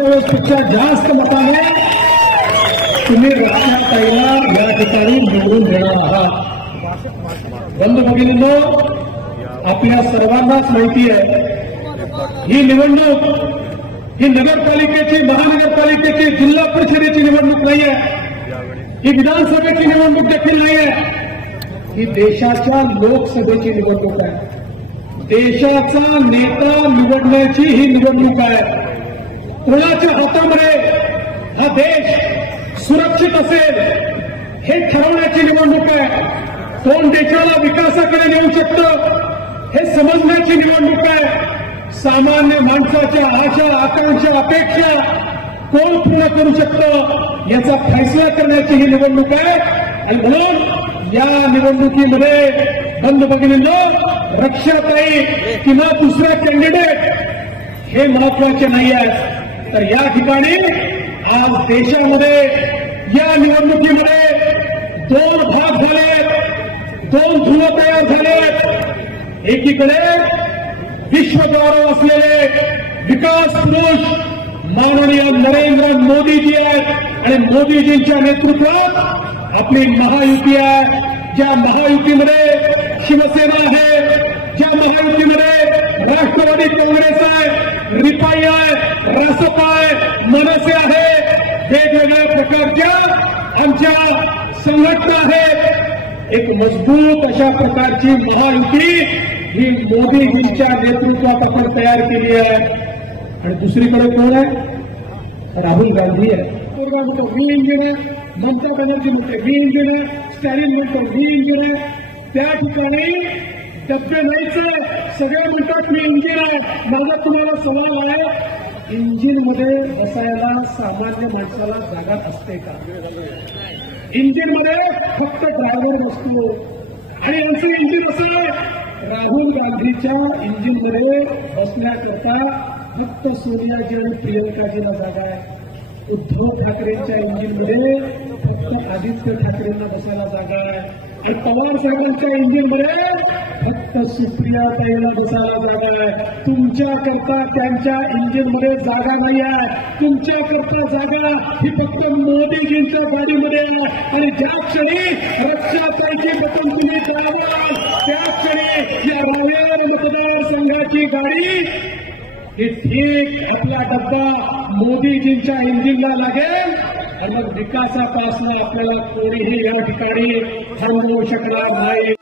मागच्या वेळेसपेक्षा जास्त मताने तुम्ही रक्षाताईला या ठिकाणी निवडून देणार आहात। बंधू भगिनींनो, आपल्या सर्वांनाच माहिती आहे ही निवडणूक ही नगरपालिकेची, महानगरपालिकेची, जिल्हा परिषदेची निवडणूक नाही आहे, ही विधानसभेची निवडणूक देखील नाही आहे, ही देशाच्या लोकसभेची निवडणूक आहे। देशाचा नेता निवडण्याची ही निवडणूक आहे। कोणाच्या हातामध्ये हा देश सुरक्षित असेल हे ठरवण्याची निवडणूक आहे। कोण देशाला विकासाकडे नेऊ शकतं हे समजण्याची निवडणूक आहे। सामान्य माणसाच्या आशा, आकांक्षा, अपेक्षा कोण पूर्ण करू शकतं याचा फैसला करण्याची ही निवडणूक आहे। आणि म्हणून या निवडणुकीमध्ये बंधू भगिनींनो, रक्षाताई किंवा दुसरा कॅन्डिडेट हे महत्वाचे नाही आहे, तर या ठिकाणी आज देशामध्ये या निवडणुकीमध्ये दोन भाग झाले, दोन ध्रुव तयार झाले। एकीकडे विश्वगौरव असलेले विकास पुरुष माननीय नरेंद्र मोदीजी आहेत आणि मोदीजींच्या नेतृत्वात आपली महायुती आहे। ज्या महायुतीमध्ये शिवसेना आहे, ज्या महायुतीमध्ये राष्ट्रवादी काँग्रेस आहे, रिपाई आहे, रासपा आहे, मनसे आहे, वेगवेगळ्या प्रकारच्या आमच्या संघटना आहेत। एक मजबूत अशा प्रकारची महायुती ही मोदीजींच्या नेतृत्वात आपण तयार केली आहे। आणि दुसरीकडे कोण आहे? राहुल गांधी आहे। म्हणतो मी इंजिन आहे, ममता बॅनर्जी म्हणते मी इंजिन आहे, स्टॅलिन म्हणतो मी इंजिन आहे। त्या ठिकाणी डब्बे नाहीच, सगळे म्हणतात मी इंजिन आहे। माझा तुम्हाला सवाल आहे, इंजिनमध्ये बसायला सामान्य माणसाला जागा असते का? इंजिनमध्ये फक्त ड्रायव्हर बसतो आणि यांचं इंजिन असं आहे। राहुल गांधीच्या इंजिनमध्ये बसण्याकरता फक्त सोनियाजी आणि प्रियंकाजीला जागा आहे। उद्धव ठाकरेंच्या इंजिनमध्ये फक्त आदित्य ठाकरेंना बसायला जागा आहे आणि पवार साहेबांच्या इंजिनमध्ये फक्त सुप्रियाताईला बसायला जागा आहे। तुमच्याकरता त्यांच्या इंजिनमध्ये जागा नाही आहे, तुमच्याकरता जागा ही फक्त मोदीजींच्या गाडीमध्ये आहे। आणि ज्या क्षणी रक्षाताईची बटन तुम्ही दाबाल त्या क्षणी या रावेर मतदारसंघाची गाडी ही ठीक आपला डब्बा मोदीजींच्या इंजिनला लागेल आणि मग विकासापासून आपल्याला कोणीही या ठिकाणी थांबवू शकणार नाही।